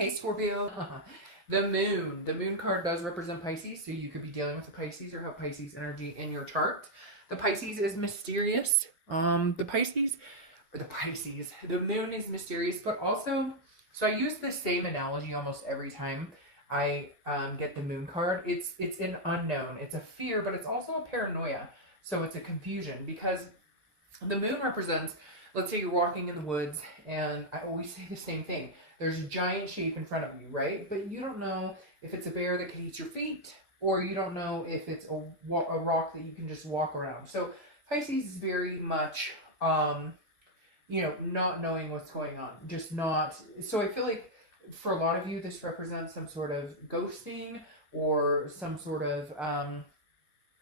Hey Scorpio. The moon card does represent Pisces, so you could be dealing with the Pisces or have Pisces energy in your chart. The Pisces is mysterious. The moon is mysterious, but also, so I use the same analogy almost every time I get the moon card. It's an unknown, it's a fear, but it's also a paranoia. So it's a confusion because the moon represents, let's say you're walking in the woods, and I always say the same thing. There's a giant shape in front of you, right? But you don't know if it's a bear that could eat your feet, or you don't know if it's a rock that you can just walk around. So Pisces is very much, not knowing what's going on. Just not. So I feel like for a lot of you, this represents some sort of ghosting or some sort of,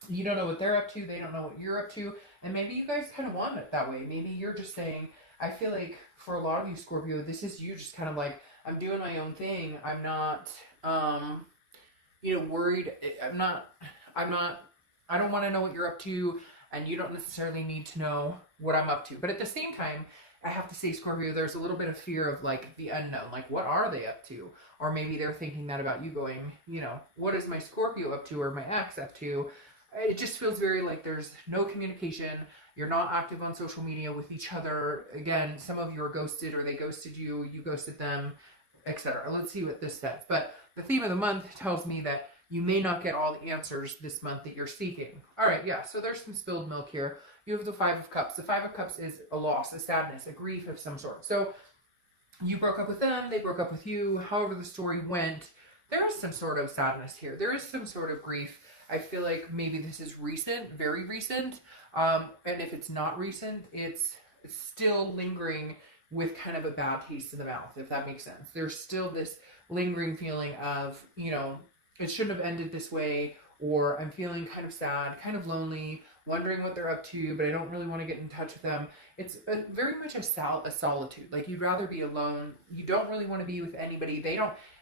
you don't know what they're up to, they don't know what you're up to, and maybe you guys kind of want it that way. Maybe you're just saying, I feel like for a lot of you Scorpio, this is you just kind of like, I'm doing my own thing. I'm not, worried. I don't want to know what you're up to, and you don't necessarily need to know what I'm up to. But at the same time, I have to say, Scorpio, there's a little bit of fear of like the unknown. Like, what are they up to? Or maybe they're thinking that about you, going, what is my Scorpio up to or my ex up to? It just feels very like there's no communication. You're not active on social media with each other. Again, some of you are ghosted, or they ghosted you, you ghosted them, etc. Let's see what this says. But the theme of the month tells me that you may not get all the answers this month that you're seeking. All right, yeah, so there's some spilled milk here. You have the Five of Cups. The Five of Cups is a loss, a sadness, a grief of some sort. So you broke up with them, they broke up with you, however the story went. There is some sort of sadness here. There is some sort of grief. I feel like maybe this is recent, very recent. And if it's not recent, it's still lingering with kind of a bad taste in the mouth, if that makes sense. There's still this lingering feeling of, it shouldn't have ended this way, or I'm feeling kind of sad, kind of lonely, wondering what they're up to, but I don't really want to get in touch with them. It's very much a solitude. Like, you'd rather be alone. You don't really want to be with anybody.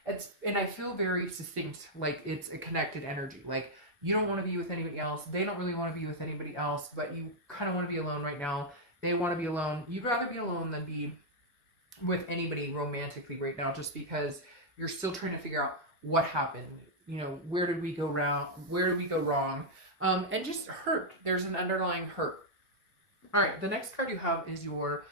And I feel very succinct, like it's a connected energy. Like, you don't want to be with anybody else. They don't really want to be with anybody else, but you kind of want to be alone right now. They want to be alone. You'd rather be alone than be with anybody romantically right now, just because you're still trying to figure out what happened. Where did we go wrong? Where did we go wrong? And just hurt. There's an underlying hurt. All right, the next card you have is your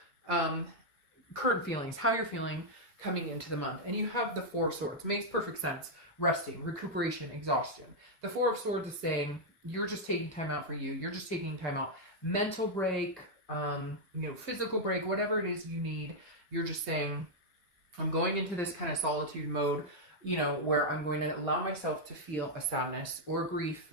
current feelings, how you're feeling coming into the month. And you have the Four of Swords. Makes perfect sense. Resting, recuperation, exhaustion. The Four of Swords is saying you're just taking time out for you. You're just taking time out. Mental break, physical break, whatever it is you need. You're just saying, I'm going into this kind of solitude mode, where I'm going to allow myself to feel a sadness or grief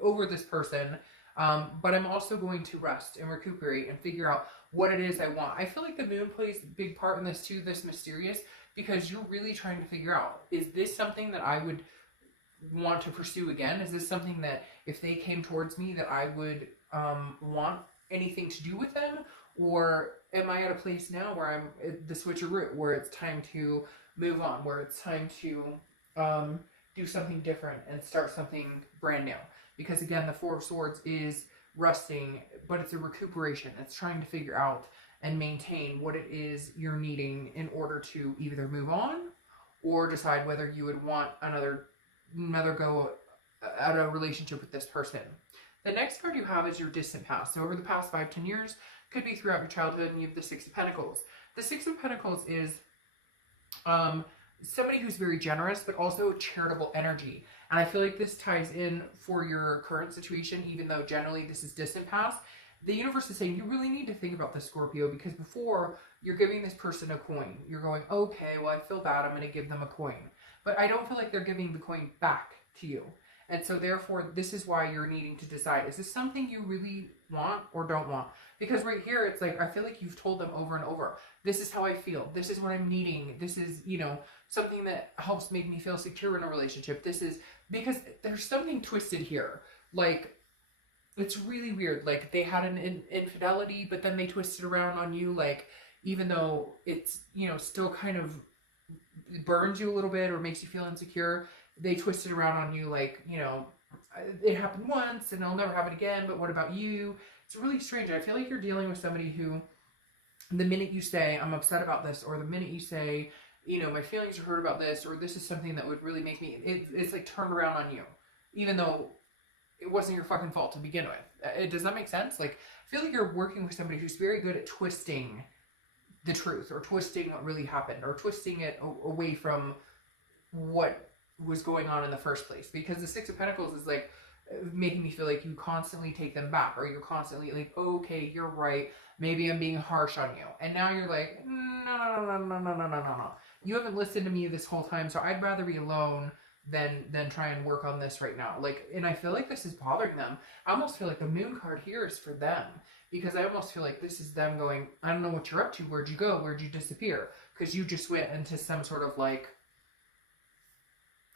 over this person. But I'm also going to rest and recuperate and figure out what it is I want. I feel like the moon plays a big part in this too, this mysterious, because you're really trying to figure out, is this something that I would want to pursue again? Is this something that if they came towards me that I would want anything to do with them? Or am I at a place now where I'm at the switcheroo, where it's time to move on, where it's time to do something different and start something brand new? Because again, the Four of Swords is resting, but it's a recuperation. It's trying to figure out and maintain what it is you're needing in order to either move on or decide whether you would want another go at a relationship with this person. The next card you have is your distant past. So over the past 5-10 years, could be throughout your childhood, and you have the Six of Pentacles. The Six of Pentacles is somebody who's very generous, but also charitable energy. And I feel like this ties in for your current situation, even though generally this is distant past. The universe is saying you really need to think about this, Scorpio, because before you're giving this person a coin. You're going, okay, well, I feel bad. I'm going to give them a coin. But I don't feel like they're giving the coin back to you. And so therefore, this is why you're needing to decide, is this something you really want or don't want? Because right here, it's like, I feel like you've told them over and over, this is how I feel. This is what I'm needing. This is, something that helps make me feel secure in a relationship. This is, because there's something twisted here. Like, it's really weird. Like, they had an infidelity, but then they twisted around on you. Like, even though it's, still kind of burns you a little bit or makes you feel insecure, they twisted around on you like, it happened once and I'll never have it again, but what about you? It's really strange. I feel like you're dealing with somebody who, the minute you say, I'm upset about this, or the minute you say, you know, my feelings are hurt about this, or this is something that would really make me, it's like turned around on you, even though it wasn't your fucking fault to begin with. Does that make sense? Like, I feel like you're working with somebody who's very good at twisting the truth, or twisting what really happened, or twisting it away from what was going on in the first place. Because the Six of Pentacles is like making me feel like you constantly take them back, or you're constantly like, okay, you're right, maybe I'm being harsh on you, and now you're like, no. You haven't listened to me this whole time, so I'd rather be alone than try and work on this right now. Like, and I feel like this is bothering them. I almost feel like the Moon card here is for them, because I almost feel like this is them going, I don't know what you're up to. Where'd you go? Where'd you disappear? Because you just went into some sort of like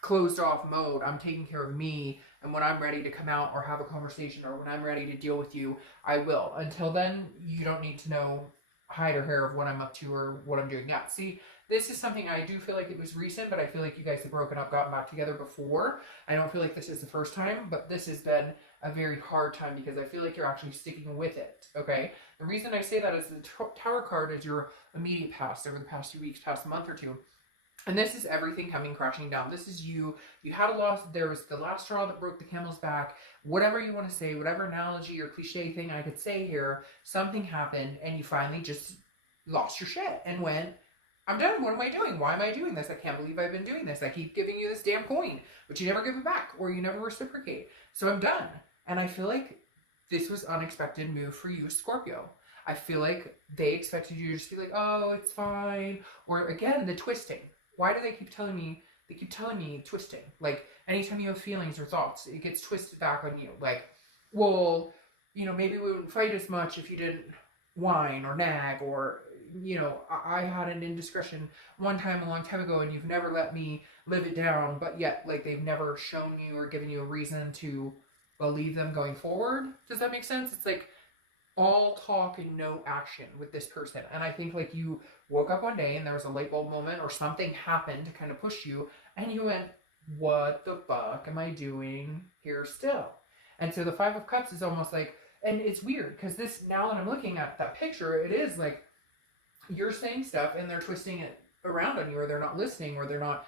closed off mode. I'm taking care of me, and when I'm ready to come out or have a conversation, or when I'm ready to deal with you, I will. Until then, you don't need to know hide or hair of what I'm up to or what I'm doing. Yeah, see, this is something I do feel like it was recent, but I feel like you guys have broken up, gotten back together before. I don't feel like this is the first time, but this has been a very hard time, because I feel like you're actually sticking with it, okay? The reason I say that is the Tower card is your immediate past, over the past 2 weeks, past month or two. And this is everything coming crashing down. This is you. You had a loss. There was the last straw that broke the camel's back. Whatever you want to say, whatever analogy or cliche thing I could say here, something happened and you finally just lost your shit and went, I'm done. What am I doing? Why am I doing this? I can't believe I've been doing this. I keep giving you this damn coin, but you never give it back, or you never reciprocate. So I'm done. And I feel like this was unexpected move for you, Scorpio. I feel like they expected you to just be like, oh, it's fine. Or again, the twisting. Why do they keep telling me, twisting? Like, anytime you have feelings or thoughts, it gets twisted back on you. Like, well, you know, maybe we wouldn't fight as much if you didn't whine or nag, or, you know, I had an indiscretion one time a long time ago and you've never let me live it down, but yet, like, they've never shown you or given you a reason to believe them going forward. Does that make sense? It's like all talk and no action with this person. And I think like you woke up one day and there was a light bulb moment or something happened to kind of push you, and you went, what the fuck am I doing here still? And so the Five of Cups is almost like, and it's weird because this, now that I'm looking at that picture, it is like you're saying stuff and they're twisting it around on you, or they're not listening, or they're not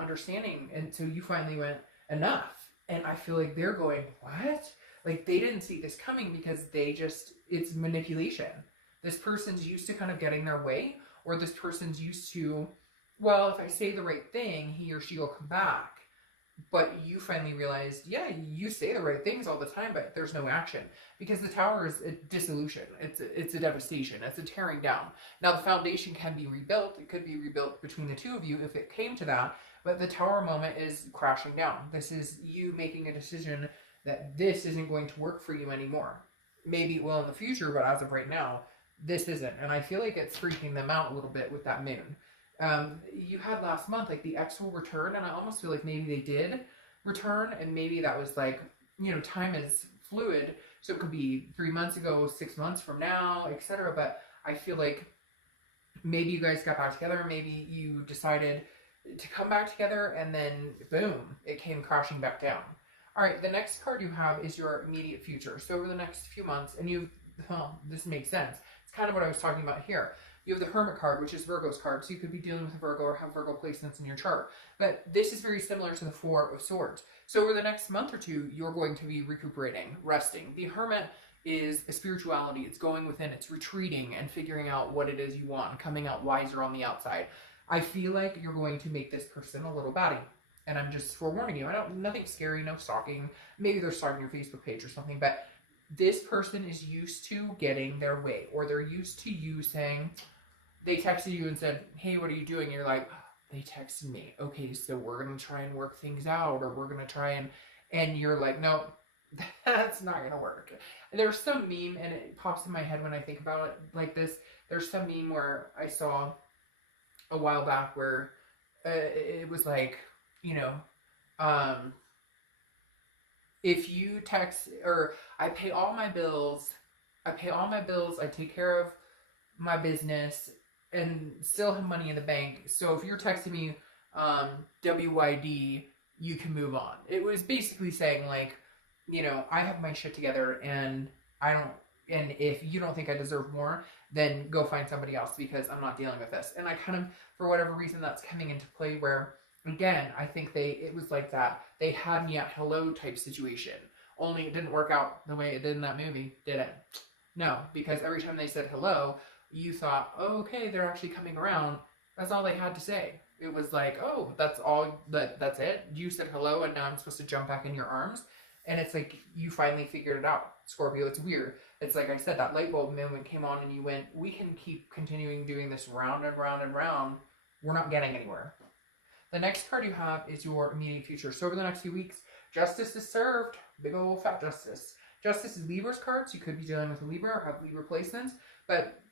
understanding. And so you finally went, enough. And I feel like they're going, what? Like they didn't see this coming, because they just, it's manipulation. This person's used to kind of getting their way, or this person's used to, well, if I say the right thing, he or she will come back. But you finally realized, yeah, you say the right things all the time, but there's no action. Because the Tower is a dissolution. It's a devastation. It's a tearing down. Now, the foundation can be rebuilt. It could be rebuilt between the two of you if it came to that. But the Tower moment is crashing down. This is you making a decision that this isn't going to work for you anymore. Maybe it will in the future, but as of right now, this isn't. And I feel like it's freaking them out a little bit with that moon. You had last month, like the ex will return, and I almost feel like maybe they did return, and maybe that was like, you know, time is fluid, so it could be 3 months ago, 6 months from now, etc. But I feel like maybe you guys got back together, maybe you decided to come back together, and then boom, it came crashing back down. All right, the next card you have is your immediate future. So over the next few months, and you, well, this makes sense. It's kind of what I was talking about here. You have the Hermit card, which is Virgo's card. So you could be dealing with a Virgo or have Virgo placements in your chart. But this is very similar to the Four of Swords. So over the next month or two, you're going to be recuperating, resting. The Hermit is a spirituality. It's going within, it's retreating and figuring out what it is you want, coming out wiser on the outside. I feel like you're going to make this person a little batty. And I'm just forewarning you. Nothing scary, no stalking. Maybe they're stalking your Facebook page or something, but this person is used to getting their way, or they're used to you saying, they texted you and said, hey, what are you doing? And you're like, they texted me. Okay, so we're going to try and work things out, or we're going to try and you're like, no, that's not going to work. There's some meme, and it pops in my head when I think about it like this. There's some meme where I saw a while back where it was like, you know, if you text, or I pay all my bills, I take care of my business, and still have money in the bank. So if you're texting me WYD, you can move on. It was basically saying like, you know, I have my shit together, and I don't, and if you don't think I deserve more, then go find somebody else because I'm not dealing with this. And I kind of, for whatever reason, that's coming into play where, again, I think it was like that. They had me at hello type situation. Only it didn't work out the way it did in that movie, did it? No, because every time they said hello, you thought, oh, okay, they're actually coming around. That's all they had to say. It was like, oh, that's all, that's it? You said hello and now I'm supposed to jump back in your arms? And it's like, you finally figured it out, Scorpio. It's weird. It's like I said, that light bulb moment came on and you went, we can keep continuing doing this round and round and round. We're not getting anywhere. The next card you have is your immediate future. So over the next few weeks, justice is served. Big old fat justice. Justice is Libra's card, so you could be dealing with a Libra or have Libra placements. But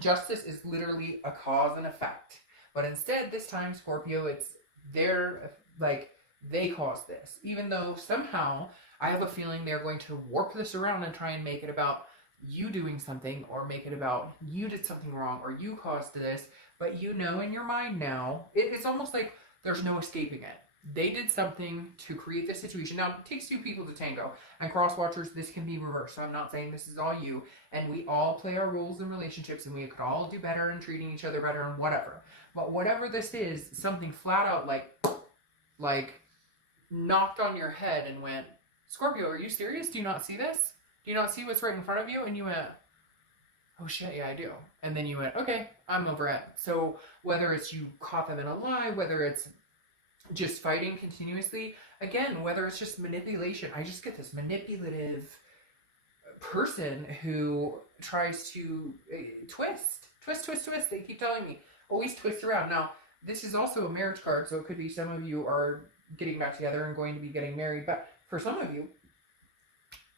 justice is literally a cause and effect. But instead, this time, Scorpio, it's their, like, they caused this. Even though somehow, I have a feeling they're going to warp this around and try and make it about you doing something, or make it about you did something wrong, or you caused this. But you know in your mind now, it's almost like there's no escaping it. They did something to create this situation. Now, it takes two people to tango. And cross-watchers, this can be reversed. So I'm not saying this is all you. And we all play our roles in relationships, and we could all do better and treating each other better and whatever. But whatever this is, something flat out like knocked on your head and went, Scorpio, are you serious? Do you not see this? Do you not see what's right in front of you? And you went, oh shit, yeah, I do. And then you went, okay, I'm over it. So whether it's you caught them in a lie, whether it's just fighting continuously, again, whether it's just manipulation, I just get this manipulative person who tries to twist. They keep telling me, always twist around. Now, this is also a marriage card, so it could be some of you are getting back together and going to be getting married, but for some of you,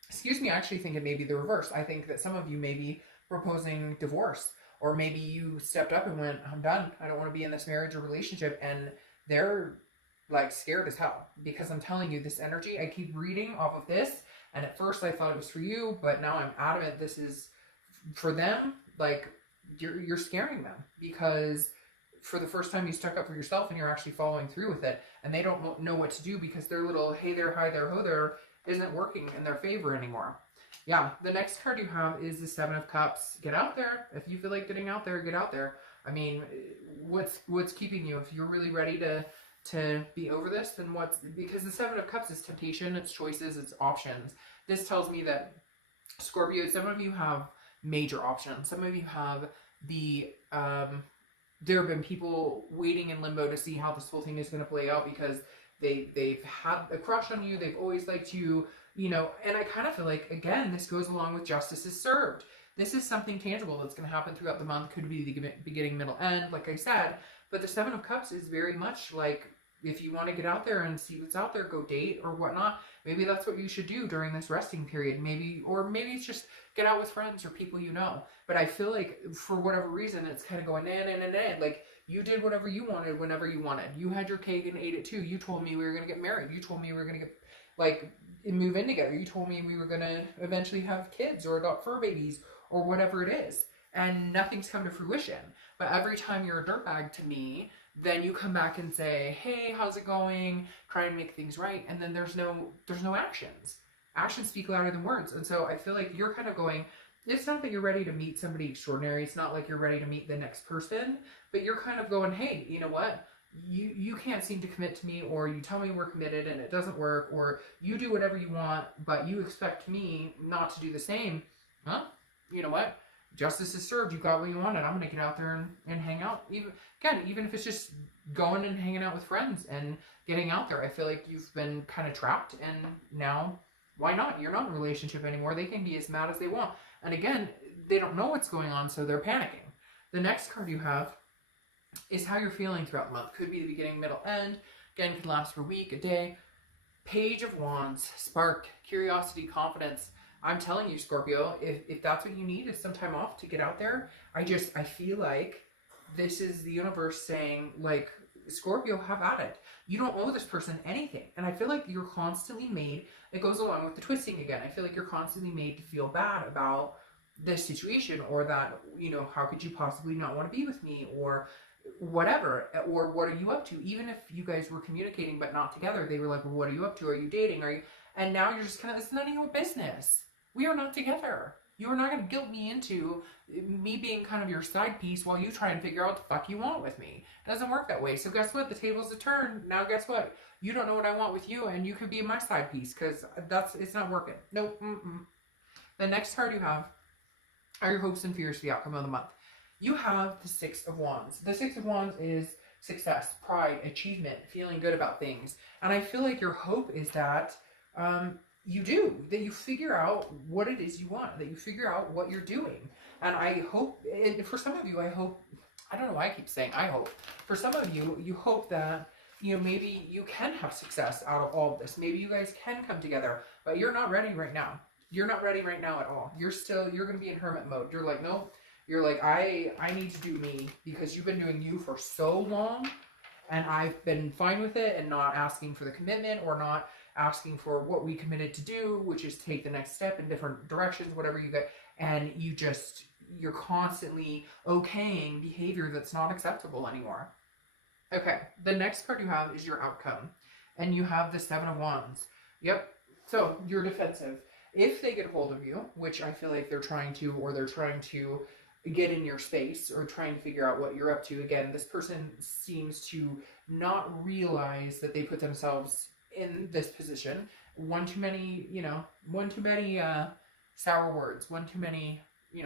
excuse me, I actually think it may be the reverse. I think that some of you may be proposing divorce, or maybe you stepped up and went, I'm done. I don't want to be in this marriage or relationship, and they're like scared as hell, because I'm telling you, this energy, I keep reading off of this, and at first I thought it was for you, but now I'm adamant this is for them. Like, you're scaring them, because for the first time you stuck up for yourself and you're actually following through with it, and they don't know what to do because their little hey there, hi there, ho there isn't working in their favor anymore. Yeah, the next card you have is the Seven of Cups. Get out there. If you feel like getting out there, get out there. I mean, what's keeping you? If you're really ready to be over this, then because the Seven of Cups is temptation, it's choices, it's options. This tells me that, Scorpio, some of you have major options. Some of you have the, there have been people waiting in limbo to see how this whole thing is going to play out, because they've had a crush on you, they've always liked you, you know, and I kind of feel like, again, this goes along with justice is served. This is something tangible that's going to happen throughout the month. Could be the beginning, middle, end, like I said. But the Seven of Cups is very much like, if you want to get out there and see what's out there, go date or whatnot. Maybe that's what you should do during this resting period. Maybe it's just get out with friends or people you know. But I feel like for whatever reason, it's kind of going, nah. Like, you did whatever you wanted whenever you wanted. You had your cake and ate it too. You told me we were going to get married. You told me we were going to get, like, move in together. You told me we were going to eventually have kids or adopt fur babies or whatever it is. And nothing's come to fruition. But every time you're a dirtbag to me, then you come back and say, hey, how's it going? Try and make things right. And then there's no actions. Actions speak louder than words. And so I feel like you're kind of going, it's not that you're ready to meet somebody extraordinary. It's not like you're ready to meet the next person, but you're kind of going, hey, you know what? You can't seem to commit to me, or you tell me we're committed and it doesn't work, or you do whatever you want, but you expect me not to do the same. Huh? You know what? Justice is served. You got what you wanted. I'm going to get out there and hang out. Even if it's just going and hanging out with friends and getting out there. I feel like you've been kind of trapped, and now, why not? You're not in a relationship anymore. They can be as mad as they want. And again, they don't know what's going on, so they're panicking. The next card you have is how you're feeling throughout the month. Could be the beginning, middle, end. Again, could last for a week, a day. Page of Wands, spark, curiosity, confidence. I'm telling you, Scorpio, if that's what you need, is some time off to get out there. I feel like this is the universe saying, like, Scorpio, have at it. You don't owe this person anything. And I feel like you're constantly made, it goes along with the twisting again. I feel like you're constantly made to feel bad about this situation, or that, you know, how could you possibly not want to be with me, or whatever, or what are you up to? Even if you guys were communicating but not together, they were like, well, what are you up to? Are you dating? Are you? And now you're just kind of, it's none of your business. We are not together. You are not going to guilt me into me being kind of your side piece while you try and figure out what the fuck you want with me. It doesn't work that way. So guess what? The tables have turned. Now guess what? You don't know what I want with you, and you could be my side piece, because it's not working. Nope. The next card you have are your hopes and fears for the outcome of the month. You have the Six of Wands. The Six of Wands is success, pride, achievement, feeling good about things. And I feel like your hope is that that you figure out what it is you want, that you figure out what you're doing. And I hope, and for some of you, I don't know why I keep saying I hope. For some of you, you hope that, maybe you can have success out of all of this. Maybe you guys can come together, but you're not ready right now. You're not ready right now at all. You're going to be in hermit mode. You're like, no, you're like, I need to do me, because you've been doing you for so long, and I've been fine with it and not asking for the commitment or not asking for what we committed to do, which is take the next step in different directions, whatever you get. And you're constantly okaying behavior that's not acceptable anymore. Okay, the next card you have is your outcome, and you have the Seven of Wands. Yep, so you're defensive. If they get hold of you, which I feel like they're trying to get in your space or trying to figure out what you're up to. Again, this person seems to not realize that they put themselves in this position. One too many sour words, one too many,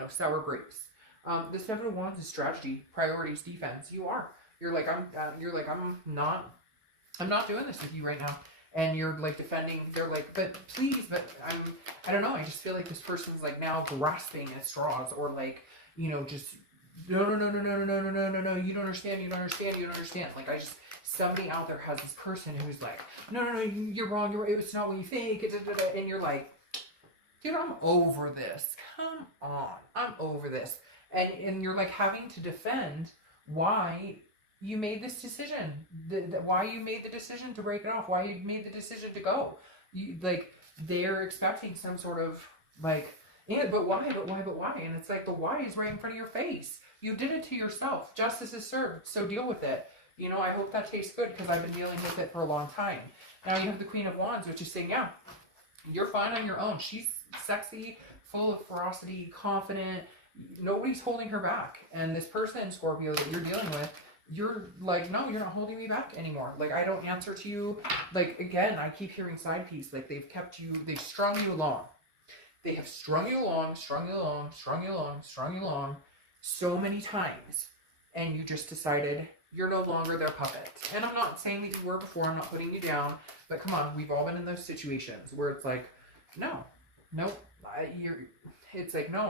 sour grapes. The Seven of Wands is strategy, priorities, defense. You're like, I'm not doing this with you right now. And you're like defending, they're like, but please, but I don't know. I just feel like this person's like now grasping at straws, or like, just, no, you don't understand. Like, somebody out there has this person who's like, no, you're wrong, it's not what you think, and you're like, dude, I'm over this. Come on, I'm over this. And you're like having to defend why you made this decision, why you made the decision to break it off, why you made the decision to go. They're expecting some sort of like, yeah, but why? And it's like, the why is right in front of your face. You did it to yourself. Justice is served, so deal with it. I hope that tastes good, because I've been dealing with it for a long time. Now you have the Queen of Wands, which is saying, yeah, you're fine on your own. She's sexy, full of ferocity, confident. Nobody's holding her back. And this person, Scorpio, that you're dealing with, you're like, no, you're not holding me back anymore. Like, I don't answer to you. Like, again, I keep hearing side piece. Like, they've strung you along. They have strung you along so many times. And you just decided you're no longer their puppet. And I'm not saying that you were before. I'm not putting you down. But come on, we've all been in those situations where it's like, no, it's like, no,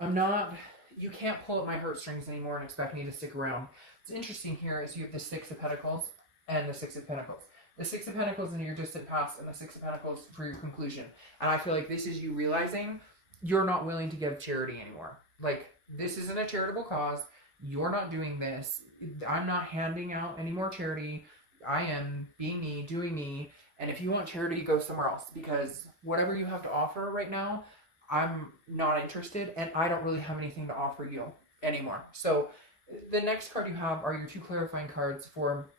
I'm not, you can't pull at my heartstrings anymore and expect me to stick around. What's interesting here is you have the Six of Pentacles and the Six of Pentacles. The Six of Pentacles in your distant past, and the Six of Pentacles for your conclusion. And I feel like this is you realizing you're not willing to give charity anymore. Like, this isn't a charitable cause. You're not doing this. I'm not handing out any more charity. I am being me, doing me. And if you want charity, go somewhere else, because whatever you have to offer right now, I'm not interested, and I don't really have anything to offer you anymore. So the next card you have are your two clarifying cards for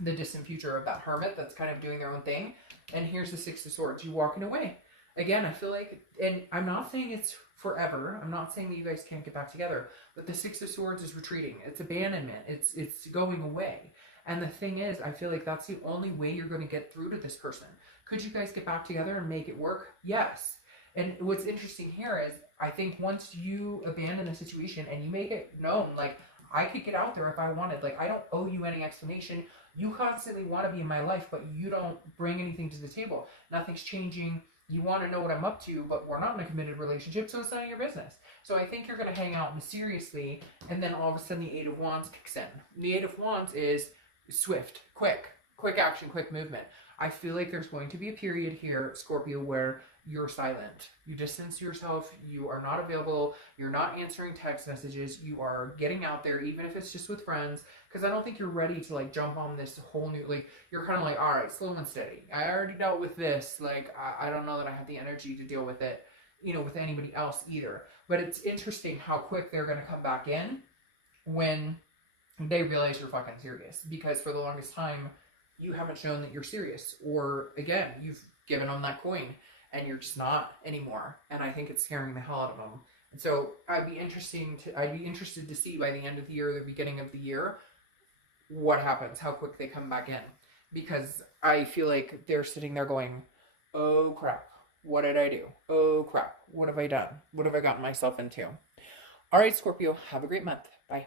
the distant future of that hermit that's kind of doing their own thing. And here's the Six of Swords. You walking away. Again, I feel like, and I'm not saying it's forever. I'm not saying that you guys can't get back together, but the Six of Swords is retreating. It's abandonment. It's going away. And the thing is, I feel like that's the only way you're going to get through to this person. Could you guys get back together and make it work? Yes. And what's interesting here is, I think once you abandon a situation and you make it known, like, I could get out there if I wanted. Like, I don't owe you any explanation. You constantly want to be in my life, but you don't bring anything to the table. Nothing's changing. You want to know what I'm up to, but we're not in a committed relationship, so it's none of your business. So I think you're going to hang out mysteriously, and then all of a sudden the Eight of Wands kicks in. The Eight of Wands is swift, quick action, quick movement. I feel like there's going to be a period here, Scorpio, where you're silent. You distance yourself. You are not available. You're not answering text messages. You are getting out there, even if it's just with friends, because I don't think you're ready to like jump on this whole new, like, you're kind of like, all right, slow and steady. I already dealt with this. Like, I don't know that I have the energy to deal with it, with anybody else either. But it's interesting how quick they're going to come back in when they realize you're fucking serious, because for the longest time, you haven't shown that you're serious, or again, you've given them that coin. and you're just not anymore. And I think it's scaring the hell out of them. And so I'd be interested to see by the end of the year or the beginning of the year what happens, how quick they come back in. Because I feel like they're sitting there going, oh crap, what did I do? Oh crap, what have I done? What have I gotten myself into? All right, Scorpio, have a great month. Bye.